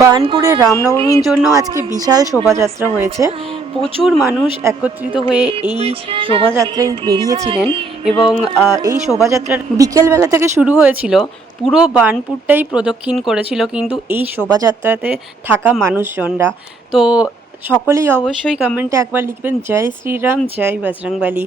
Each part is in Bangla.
বার্নপুরে রামনবমীর জন্য আজকে বিশাল শোভাযাত্রা হয়েছে। প্রচুর মানুষ একত্রিত হয়ে এই শোভাযাত্রায় বেরিয়েছিলেন এবং এই শোভাযাত্রার বিকেলবেলা থেকে শুরু হয়েছিল। পুরো বার্নপুরটাই প্রদক্ষিণ করেছিল কিন্তু এই শোভাযাত্রাতে থাকা মানুষজনরা। তো সকলেই অবশ্যই কমেন্টে একবার লিখবেন জয় শ্রীরাম, জয় বজরংবলী।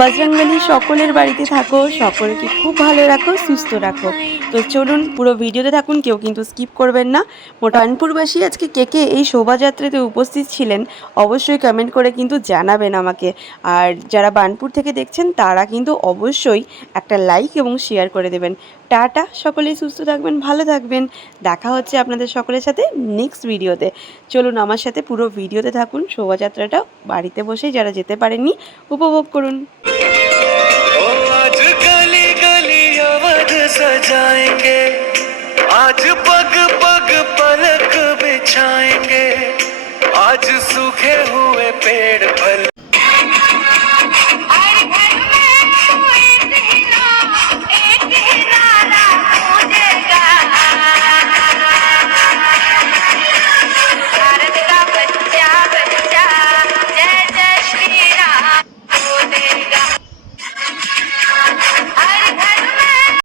বজরংবলী সকলের বাড়িতে থাকো, সকলকে খুব ভালো রাখো, সুস্থ রাখো। তো চলুন পুরো ভিডিওতে থাকুন, কেউ কিন্তু স্কিপ করবেন না। বার্নপুরবাসী আজকে কে কে এই শোভাযাত্রাতে উপস্থিত ছিলেন অবশ্যই কমেন্ট করে কিন্তু জানাবেন আমাকে। আর যারা বার্নপুর থেকে দেখছেন তারা কিন্তু অবশ্যই একটা লাইক এবং শেয়ার করে দেবেন। টাটা, সকলেই সুস্থ থাকবেন, ভালো থাকবেন। দেখা হচ্ছে আপনাদের সকলের সাথে নেক্সট ভিডিওতে। চলুন আমার সাথে পুরো ভিডিওতে থাকুন, শোভাযাত্রাটা বাড়িতে বসেই যারা যেতে পারেননি উপভোগ করুন। आज गली गली अवध सजाएंगे, आज पग पग पलक बिछाएंगे, आज सूखे हुए पेड़ फल